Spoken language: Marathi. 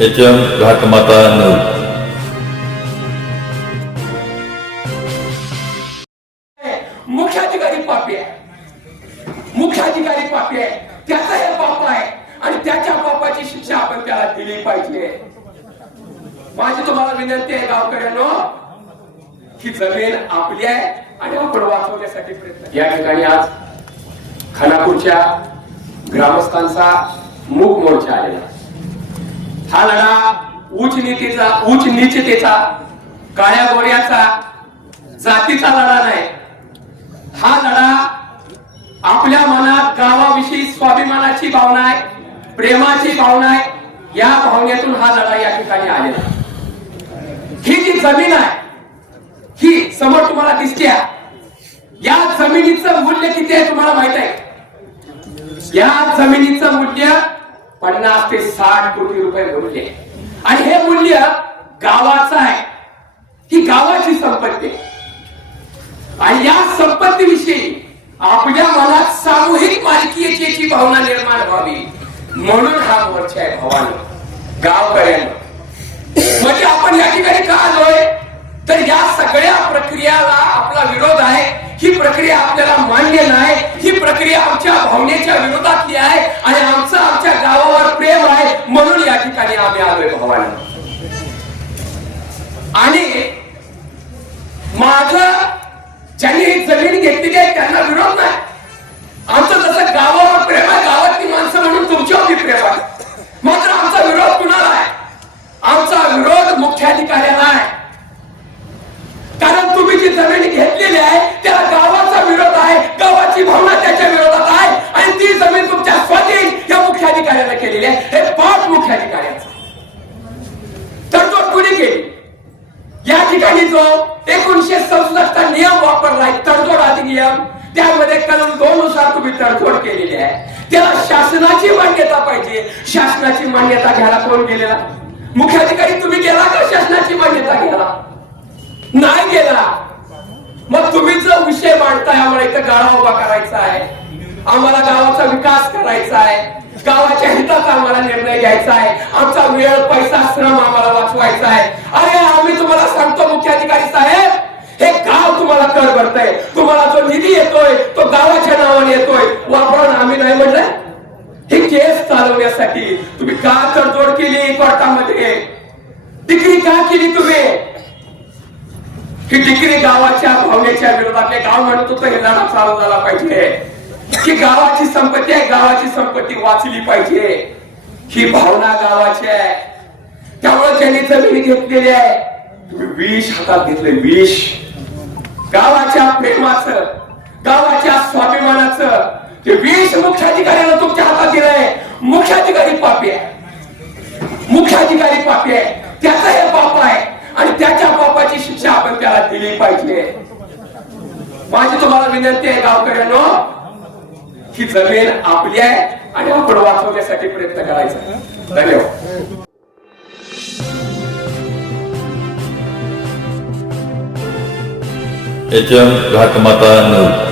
HM घाटमाता 9. मुख्याधिकारी पापी आहे, मुख्याधिकारी पापी आहे, त्याचा हे पाप आहे आणि त्याच्या पापाची शिक्षा आपण त्याला दिली पाहिजे. माझी तुम्हाला विनंती आहे गावकऱ्यांनो, ही जमीन आपली आहे आणि आपण वाचवण्यासाठी प्रयत्न. या ठिकाणी आज खानापूरच्या ग्रामस्थांचा मूक मोर्चा आलेला. हा लढा उच्च नीचतेचा, काळ्या गोऱ्याचा, जातीचा लढा नाही. हा लढा आपल्या मनात गावाविषयी स्वाभिमानाची भावना आहे, प्रेमाची भावना आहे. या भावनेतून हा लढा या ठिकाणी आलेला. ही जी जमीन आहे, ही समोर तुम्हाला दिसते, या जमिनीचं मूल्य किती आहे तुम्हाला माहित आहे? या जमिनीचं मूल्य 50 ते 60 कोटी रुपये मूल्य आहे. आणि हे मूल्य गावाचं आहे, ही गावाची संपत्ती आहे. आणि या संपत्तीविषयी आपल्या मनात सामूहिक मालकीची भावना निर्माण व्हावी म्हणून हा मोर्चा आहे. भावांनो, गावकऱ्यांनो, म्हणजे आपण या ठिकाणी का आलोय तर या सगळ्या प्रक्रियाला आपला विरोध आहे. ही प्रक्रिया आपल्याला मान्य नाही, ही प्रक्रिया आमच्या भावनेच्या विरोधातली आहे आणि आमच्या गावावर प्रेम आहे म्हणून या ठिकाणी आम्ही आलोय भावांनो. आणि माझं ज्यांनी ही जमीन घेतलेली आहे त्यांना विरोध नाही. आमचं जसं गावावर प्रेम आहे, गावातली माणसं म्हणून तुमच्यावर प्रेम आहे. मात्र आमचा विरोध कुणाला आहे? आमचा विरोध मुख्याधिकाऱ्याला आहे. कारण तुम्ही जी जमीन घेतलेली आहे त्याला गावाचा विरोध आहे, गावाची भावना त्याच्या विरोधात आहे आणि ती जमीन तुमच्या स्वाधीन या मुख्याधिकाऱ्याला केलेली आहे. हे पाप मुख्याधिकाऱ्याचं. तडजोड कुणी केली? या ठिकाणी जो 1967 नियम वापरलाय, तडजोड अधिनियम, त्यामध्ये कलम 2 नुसार तुम्ही तडजोड केलेली आहे. त्याला शासनाची मान्यता पाहिजे. शासनाची मान्यता घ्यायला कोण गेलेला? मुख्याधिकारी. तुम्ही गेला का शासनाची मान्यता घ्यायला? नाही गेला. मग तुम्ही जो विषय मांडताय, आम्हाला इथं गाळा उभा करायचा आहे, आम्हाला गावाचा विकास करायचा आहे, गावाच्या हिताचा आम्हाला निर्णय घ्यायचा आहे, आमचा वेळ, पैसा, श्रम आम्हाला वाचवायचा आहे. अरे आम्ही तुम्हाला सांगतो मुख्याधिकारी साहेब, हे गाव तुम्हाला कर भरतंय, तुम्हाला जो निधी येतोय तो गावाच्या नावाने येतोय, वापरून आम्ही नाही म्हटलं. ही केस चालवण्यासाठी तुम्ही का तडजोड केली कोर्टामध्ये? डिग्री का केली तुम्ही? ही डिग्री गावाच्या भावनेच्या विरोधात. गाव म्हणत होतं हे लढा चालू झाला पाहिजे की गावाची संपत्ती आहे, गावाची संपत्ती वाचली पाहिजे, ही भावना गावाची आहे. त्यामुळे त्यांनी जमीन घेतलेली आहे. तुम्ही विष हातात घेतले, विष. गावाच्या प्रेमाचं, गावाच्या स्वाभिमानाचं ते विष मुख्याधिकाऱ्याला तुमच्या हातात दिलंय. मुख्याधिकारी पापी आहे, मुख्याधिकारी पापी आहे, त्याचं हे पाप आहे आणि त्याच्या पापाची शिक्षा आपण त्याला दिली पाहिजे. माझी तुम्हाला विनंती आहे गावकऱ्यांनो, ही जमीन आपली आहे आणि आपण वाचवण्यासाठी प्रयत्न करायचा. धन्यवाद. HM घाटमाता 9.